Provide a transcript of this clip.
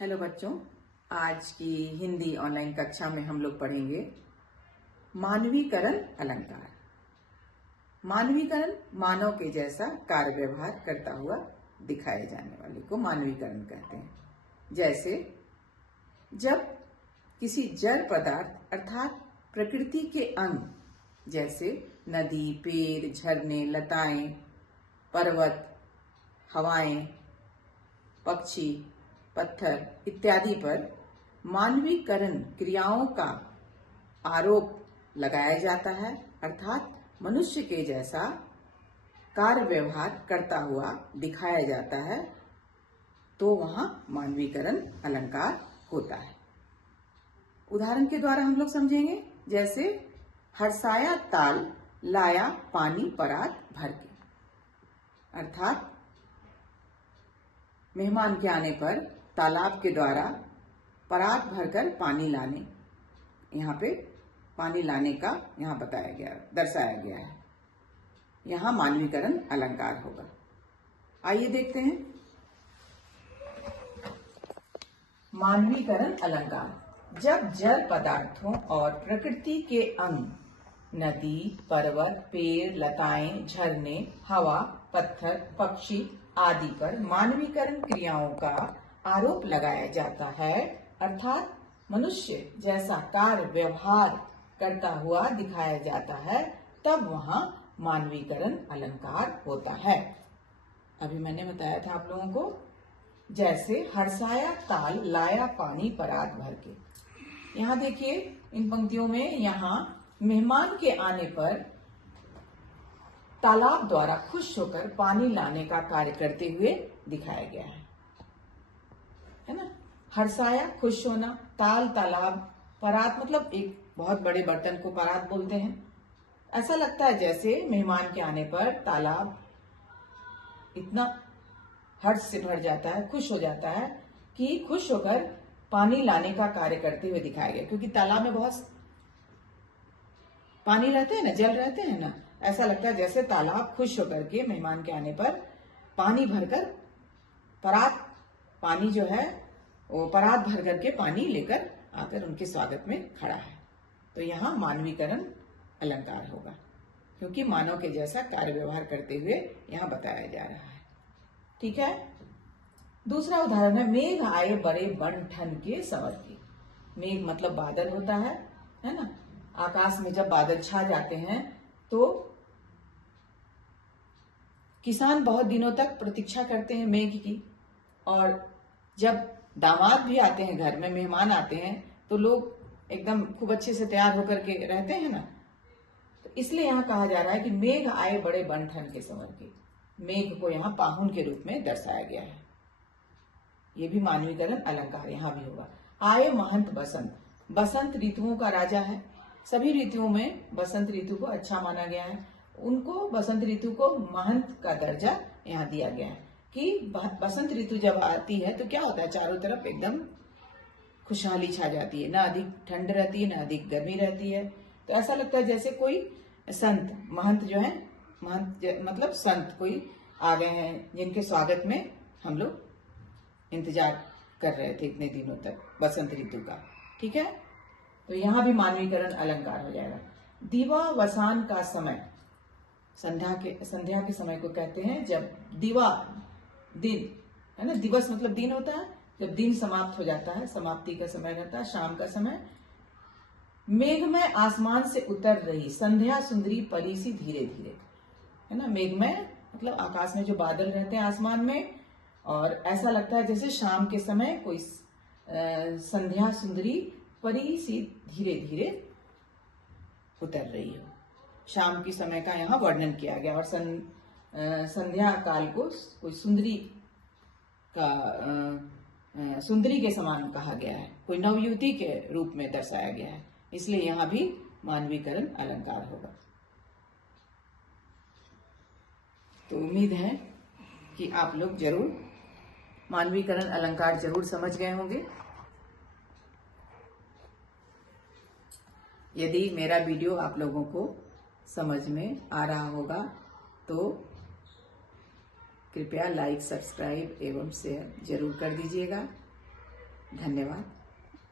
Hello बच्चों, आज की हिंदी ऑनलाइन कक्षा में हम लोग पढ़ेंगे मानवीकरण अलंकार। मानवीकरण मानव के जैसा कार्य व्यवहार करता हुआ दिखाए जाने वाले को मानवीकरण कहते हैं। जैसे जब किसी जड़ पदार्थ अर्थात प्रकृति के अंग जैसे नदी, पेड़, झरने, लताएं, पर्वत, हवाएं, पक्षी, पत्थर इत्यादि पर मानवीकरण क्रियाओं का आरोप लगाया जाता है अर्थात मनुष्य के जैसा कार्य व्यवहार करता हुआ दिखाया जाता है, तो वहां मानवीकरण अलंकार होता है। उदाहरण के द्वारा हम लोग समझेंगे। जैसे हर्षाया ताल लाया पानी परात भर के, अर्थात मेहमान के आने पर तालाब के द्वारा परात भरकर पानी लाने, यहाँ पे पानी लाने का यहाँ बताया गया, दर्शाया गया है। यहाँ मानवीकरण अलंकार होगा। आइए देखते हैं मानवीकरण अलंकार। जब जड़ पदार्थों और प्रकृति के अंग नदी, पर्वत, पेड़, लताएं, झरने, हवा, पत्थर, पक्षी आदि पर मानवीकरण क्रियाओं का आरोप लगाया जाता है अर्थात मनुष्य जैसा कार्य व्यवहार करता हुआ दिखाया जाता है, तब वहां मानवीकरण अलंकार होता है। अभी मैंने बताया था आप लोगों को, जैसे हर्षाया ताल लाया पानी परात भर के। यहाँ देखिए इन पंक्तियों में यहाँ मेहमान के आने पर तालाब द्वारा खुश होकर पानी लाने का कार्य करते हुए दिखाया गया है ना। हर्षाया खुश होना, ताल तालाब, परात मतलब एक बहुत बड़े बर्तन को परात बोलते हैं। ऐसा लगता है जैसे मेहमान के आने पर तालाब इतना हर्ष से भर जाता है, खुश हो जाता है कि खुश होकर पानी लाने का कार्य करते हुए दिखाया गया, क्योंकि तालाब में बहुत पानी रहते हैं ना, जल रहते हैं ना। ऐसा लगता है जैसे तालाब खुश होकर के मेहमान के आने पर पानी भरकर परात, पानी जो है वो परात भर करके पानी लेकर आकर उनके स्वागत में खड़ा है। तो यहाँ मानवीकरण अलंकार होगा, क्योंकि मानव के जैसा कार्य व्यवहार करते हुए यहाँ बताया जा रहा है। ठीक है। दूसरा उदाहरण है मेघ आए बड़े बन ठन के संवर के। मेघ मतलब बादल होता है ना। आकाश में जब बादल छा जाते हैं तो किसान बहुत दिनों तक प्रतीक्षा करते हैं मेघ की, और जब दामाद भी आते हैं, घर में मेहमान आते हैं, तो लोग एकदम खूब अच्छे से तैयार होकर के रहते हैं ना। तो इसलिए यहाँ कहा जा रहा है कि मेघ आए बड़े बन ठन के संवर के। मेघ को यहाँ पाहुन के रूप में दर्शाया गया है। ये भी मानवीकरण अलंकार यहाँ भी होगा। आए महंत बसंत, बसंत ऋतुओं का राजा है। सभी ऋतुओं में बसंत ऋतु को अच्छा माना गया है। उनको बसंत ऋतु को महंत का दर्जा यहाँ दिया गया है कि बसंत ऋतु जब आती है तो क्या होता है, चारों तरफ एकदम खुशहाली छा जाती है, ना अधिक ठंड रहती है ना अधिक गर्मी रहती है। तो ऐसा लगता है जैसे कोई संत, महंत जो है, महंत मतलब संत कोई आ गए हैं, जिनके स्वागत में हम लोग इंतजार कर रहे थे इतने दिनों तक बसंत ऋतु का। ठीक है। तो यहाँ भी मानवीकरण अलंकार हो जाएगा। दीवा वसान का समय, संध्या के समय को कहते हैं जब दीवा दिन है ना, दिवस मतलब दिन होता है, जब दिन समाप्त हो जाता है, समाप्ति का समय रहता है, शाम का समय। मेघ में आसमान से उतर रही संध्या सुंदरी परी सी धीरे धीरे, है ना। मेघ में मतलब आकाश में जो बादल रहते हैं आसमान में, और ऐसा लगता है जैसे शाम के समय कोई संध्या सुंदरी परी सी धीरे धीरे उतर रही हो। शाम की समय का यहाँ वर्णन किया गया, और संध्या काल को कोई सुंदरी का सुंदरी के समान कहा गया है, कोई नवयुवती के रूप में दर्शाया गया है। इसलिए यहाँ भी मानवीकरण अलंकार होगा। तो उम्मीद है कि आप लोग जरूर मानवीकरण अलंकार जरूर समझ गए होंगे। यदि मेरा वीडियो आप लोगों को समझ में आ रहा होगा तो कृपया लाइक, सब्सक्राइब एवं शेयर जरूर कर दीजिएगा। धन्यवाद।